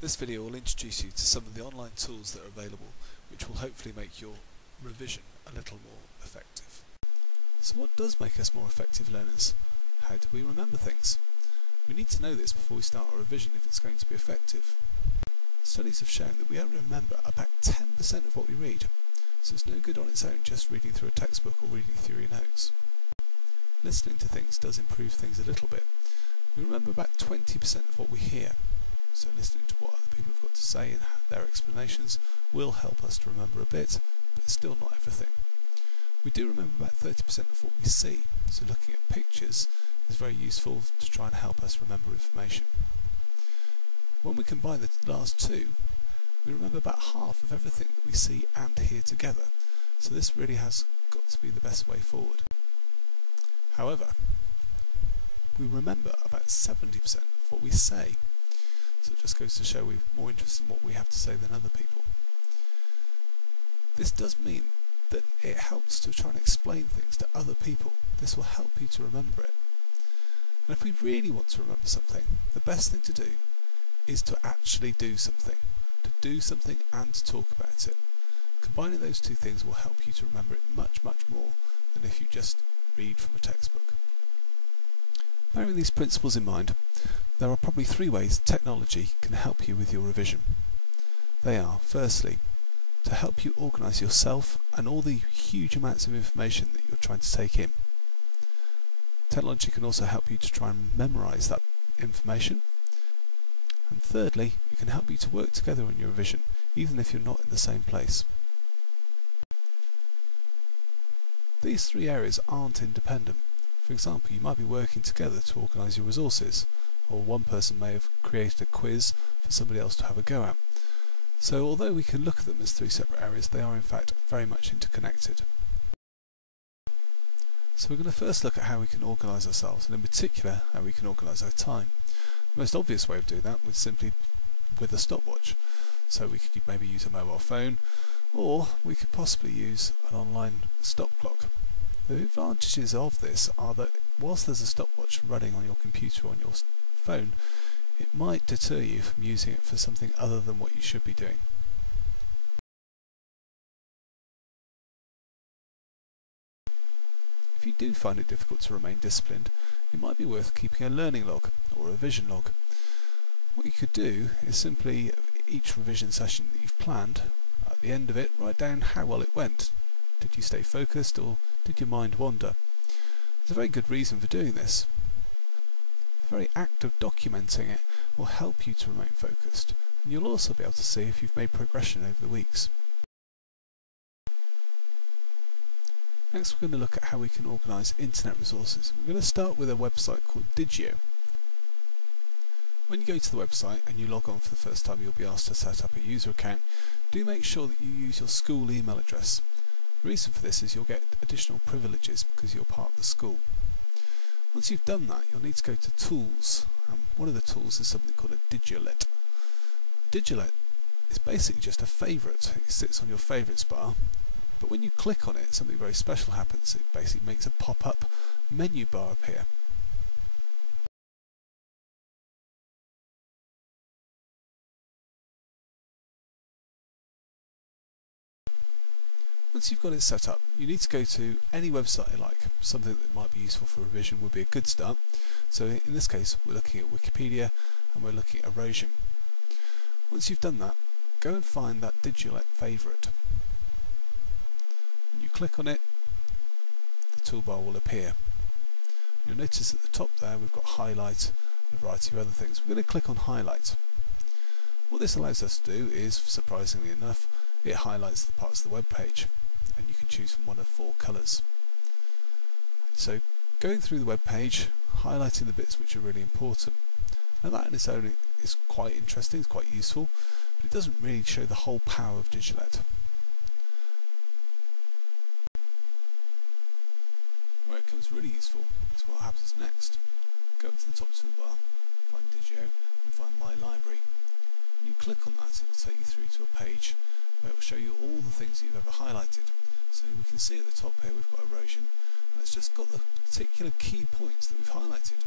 This video will introduce you to some of the online tools that are available, which will hopefully make your revision a little more effective. So what does make us more effective learners? How do we remember things? We need to know this before we start our revision if it's going to be effective. Studies have shown that we only remember about 10% of what we read, so it's no good on its own just reading through a textbook or reading through your notes. Listening to things does improve things a little bit. We remember about 20% of what we hear, so listening to what other people have got to say and their explanations will help us to remember a bit, but still not everything. We do remember about 30% of what we see, so looking at pictures is very useful to try and help us remember information. When we combine the last two, we remember about half of everything that we see and hear together, so this really has got to be the best way forward. However, we remember about 70% of what we say, so it just goes to show we're more interested in what we have to say than other people. This does mean that it helps to try and explain things to other people. This will help you to remember it. And if we really want to remember something, the best thing to do is to actually do something. To do something and to talk about it. Combining those two things will help you to remember it much, much more than if you just read from a textbook. Bearing these principles in mind, there are probably three ways technology can help you with your revision. They are, firstly, to help you organise yourself and all the huge amounts of information that you're trying to take in. Technology can also help you to try and memorise that information. And thirdly, it can help you to work together on your revision, even if you're not in the same place. These three areas aren't independent. For example, you might be working together to organise your resources, or one person may have created a quiz for somebody else to have a go at. So although we can look at them as three separate areas, they are in fact very much interconnected. So we're going to first look at how we can organise ourselves, and in particular how we can organise our time. The most obvious way of doing that was simply with a stopwatch. So we could maybe use a mobile phone, or we could possibly use an online stop clock. The advantages of this are that whilst there's a stopwatch running on your computer or on your phone, it might deter you from using it for something other than what you should be doing. If you do find it difficult to remain disciplined, it might be worth keeping a learning log or a revision log. What you could do is simply, each revision session that you've planned, at the end of it, write down how well it went. Did you stay focused, or did your mind wander? There's a very good reason for doing this. The very act of documenting it will help you to remain focused, and you'll also be able to see if you've made progression over the weeks. Next, we're going to look at how we can organise internet resources. We're going to start with a website called Digio. When you go to the website and you log on for the first time, you'll be asked to set up a user account. Do make sure that you use your school email address. The reason for this is you'll get additional privileges because you're part of the school. Once you've done that, you'll need to go to Tools. One of the tools is something called a Digilet. A Digilet is basically just a favourite. It sits on your favourites bar. But when you click on it, something very special happens. It basically makes a pop-up menu bar appear. Once you've got it set up, you need to go to any website you like. Something that might be useful for revision would be a good start. So in this case, we're looking at Wikipedia and we're looking at erosion. Once you've done that, go and find that Digilet favourite. When you click on it, the toolbar will appear. You'll notice at the top there we've got highlight and a variety of other things. We're going to click on highlight. What this allows us to do is, surprisingly enough, it highlights the parts of the web page, and you can choose from one of 4 colours. So going through the web page, highlighting the bits which are really important. Now that in its own is quite interesting, it's quite useful, but it doesn't really show the whole power of Digilet. Where it becomes really useful is what happens next. Go up to the top toolbar, find Digio, and find My Library. When you click on that, it will take you through to a page where it will show you all the things that you've ever highlighted. So we can see at the top here we've got erosion, and it's just got the particular key points that we've highlighted.